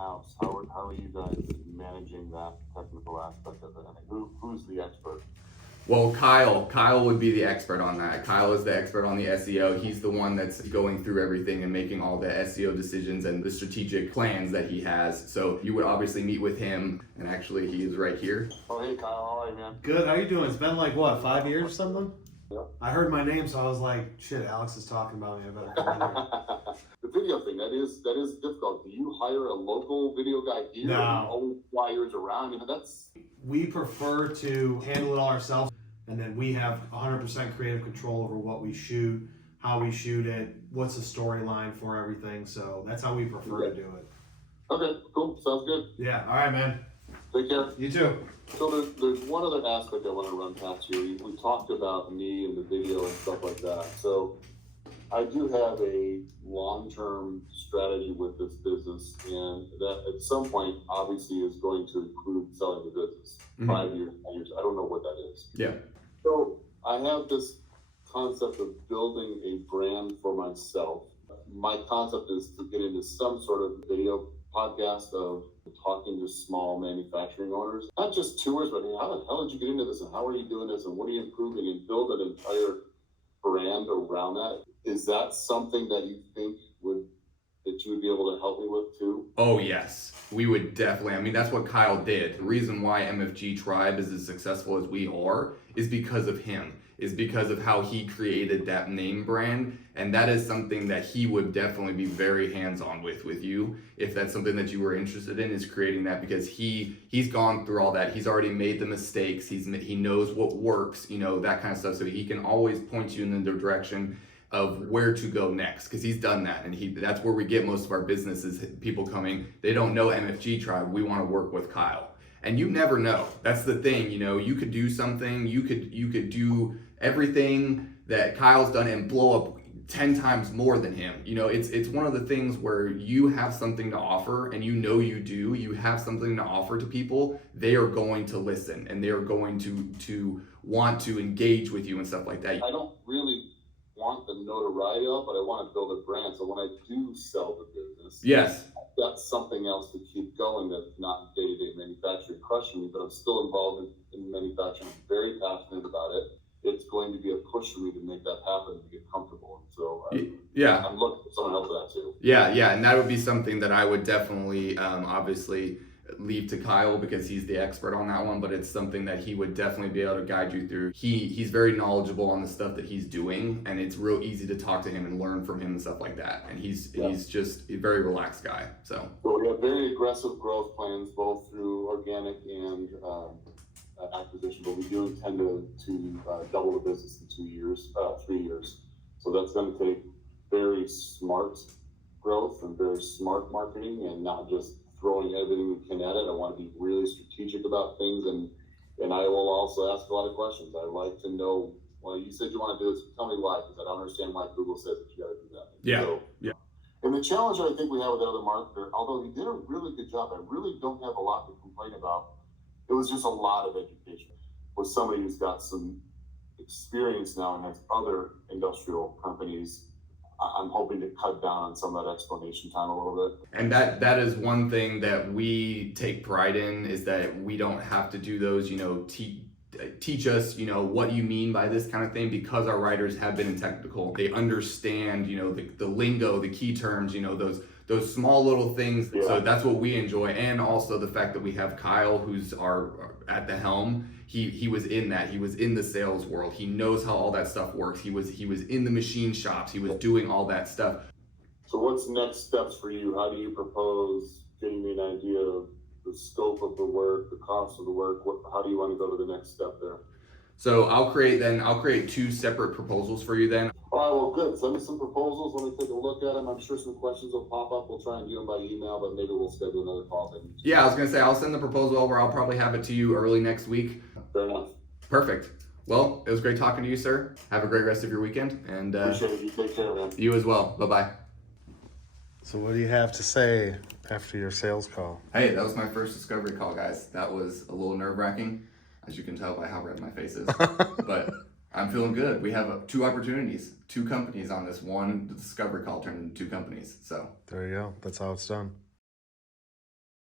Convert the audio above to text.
in-house? How are you guys managing that technical aspect of it? I mean, who's the expert? Well, Kyle would be the expert on that. Kyle is the expert on the SEO. He's the one that's going through everything and making all the SEO decisions and the strategic plans that he has. So you would obviously meet with him, and actually he is right here. Oh, hey Kyle, how are you, man? Good, how you doing? It's been like, what, 5 years or something? Yep. I heard my name, so I was like, shit, Alex is talking about me. I better come in here. The video thing, that is difficult. Do you hire a local video guy here? No. Or old flyers around? I mean, that's... We prefer to handle it all ourselves, and then we have 100% creative control over what we shoot, how we shoot it, what's the storyline for everything. So that's how we prefer to do it. Okay, cool. Sounds good. Yeah, all right, man. Take care. You too. So there's one other aspect I want to run past you. We talked about me and the video and stuff like that. So I do have a long-term strategy with this business, and that at some point obviously is going to include selling the business. 5 years, 10 years, I don't know what that is. Yeah. So I have this concept of building a brand for myself. My concept is to get into some sort of video podcast of talking to small manufacturing owners, not just tours, but hey, how the hell did you get into this, and how are you doing this, and what are you improving, and build an entire brand around that. Is that something that you think that you would be able to help me with too? Oh yes, we would definitely. I mean, that's what Kyle did. The reason why MFG Tribe is as successful as we are is because of him, is because of how he created that name brand. And that is something that he would definitely be very hands-on with you. If that's something that you were interested in, is creating that, because he's gone through all that. He's already made the mistakes. He knows what works, that kind of stuff. So he can always point you in the direction of where to go next, because he's done that. And that's where we get most of our business, is people coming, they don't know MFG Tribe, we want to work with Kyle. And you never know. That's the thing, you could do something, you could do everything that Kyle's done and blow up 10 times more than him. It's one of the things where you have something to offer, and you have something to offer to people. They are going to listen, and they are going to want to engage with you and stuff like that. I don't really want the notoriety of, but I want to build a brand. So when I do sell the business, yes, that's something else to keep going. That's not day-to-day manufacturing crushing me, but I'm still involved in manufacturing. I'm very passionate about it. It's going to be a push for me to make that happen, to get comfortable. So yeah, I'm looking for someone else for that too. Yeah, and that would be something that I would definitely, obviously, leave to Kyle, because he's the expert on that one. But it's something that he would definitely be able to guide you through. He's very knowledgeable on the stuff that he's doing, and it's real easy to talk to him and learn from him and stuff like that. And he's just a very relaxed guy. So we have very aggressive growth plans, both through organic and acquisition, but we do intend to double the business in 3 years. So that's going to take very smart growth and very smart marketing, and not just throwing everything we can at it. I want to be really strategic about things, and I will also ask a lot of questions. I like to know, well, you said you want to do this, tell me why, because I don't understand why Google says that you got to do that. Yeah. And the challenge I think we have with the other marketer, although he did a really good job, I really don't have a lot to complain about. It was just a lot of education. With somebody who's got some experience now and has other industrial companies, I'm hoping to cut down on some of that explanation time a little bit. And that is one thing that we take pride in, is that we don't have to do those, teach us, what you mean by this kind of thing, because our writers have been in technical. They understand, the lingo, the key terms, those small little things. Yeah. So that's what we enjoy. And also the fact that we have Kyle, who's at the helm. He was in that. He was in the sales world. He knows how all that stuff works. He was in the machine shops. He was doing all that stuff. So what's next steps for you? How do you propose getting me an idea of the scope of the work, the cost of the work? How do you want to go to the next step there? So I'll create 2 separate proposals for you then. All right, well, good. Send me some proposals. Let me take a look at them. I'm sure some questions will pop up. We'll try and do them by email, but maybe we'll schedule another call. Yeah, I was going to say, I'll send the proposal over. I'll probably have it to you early next week. Fair enough. Perfect. Well, it was great talking to you, sir. Have a great rest of your weekend. And appreciate it. You take care, man. You as well. Bye-bye. So what do you have to say after your sales call? Hey, that was my first discovery call, guys. That was a little nerve-wracking, as you can tell by how red my face is. But I'm feeling good. We have 2 opportunities, 2 companies on this one. The discovery call turned into 2 companies. So there you go. That's how it's done.